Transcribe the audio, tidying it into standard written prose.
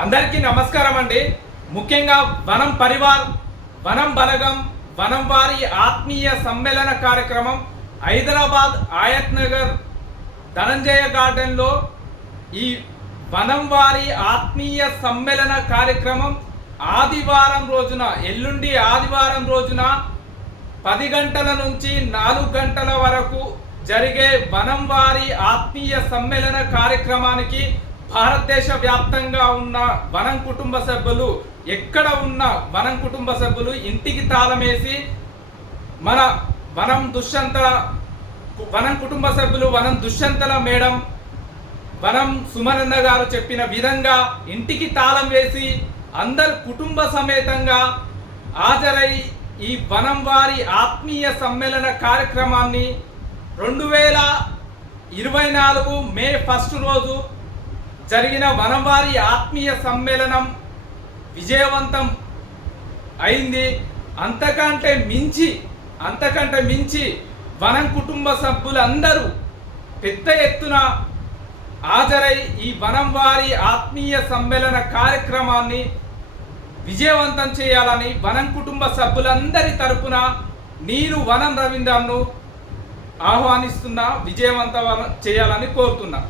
అందరికీ నమస్కారం అండి. ముఖ్యంగా వనం పరివార్, వనం బలగం, వనం వారి ఆత్మీయ సమ్మేళన కార్యక్రమం హైదరాబాద్ ఆయత్ నగర్ ధనంజయ గార్డెన్లో ఈ వనం వారి ఆత్మీయ సమ్మేళన కార్యక్రమం ఆదివారం రోజున, ఎల్లుండి ఆదివారం రోజున 10 గంటల నుంచి 4 గంటల వరకు జరిగే వనం వారి ఆత్మీయ సమ్మేళన కార్యక్రమానికి భారతదేశ వ్యాప్తంగా ఉన్న వనం కుటుంబ సభ్యులు, ఎక్కడ ఉన్న వనం కుటుంబ సభ్యులు ఇంటికి తాళమేసి మన వనం కుటుంబ సభ్యులు వనం దుష్యంతల మేడం, వనం సుమనన్న గారు చెప్పిన విధంగా ఇంటికి తాళం వేసి అందరు కుటుంబ సమేతంగా హాజరై ఈ వనం వారి ఆత్మీయ సమ్మేళన కార్యక్రమాన్ని 2024 మే 1 రోజు జరిగిన వనం వారి ఆత్మీయ సమ్మేళనం విజయవంతం అయింది. అంతకంటే మించి వనం కుటుంబ సభ్యులందరూ పెద్ద ఎత్తున హాజరై ఈ వనం వారి ఆత్మీయ సమ్మేళన కార్యక్రమాన్ని విజయవంతం చేయాలని వనం కుటుంబ సభ్యులందరి తరపున నేను వనం రవీంద్రను ఆహ్వానిస్తున్నా, విజయవంతం చేయాలని కోరుతున్నా.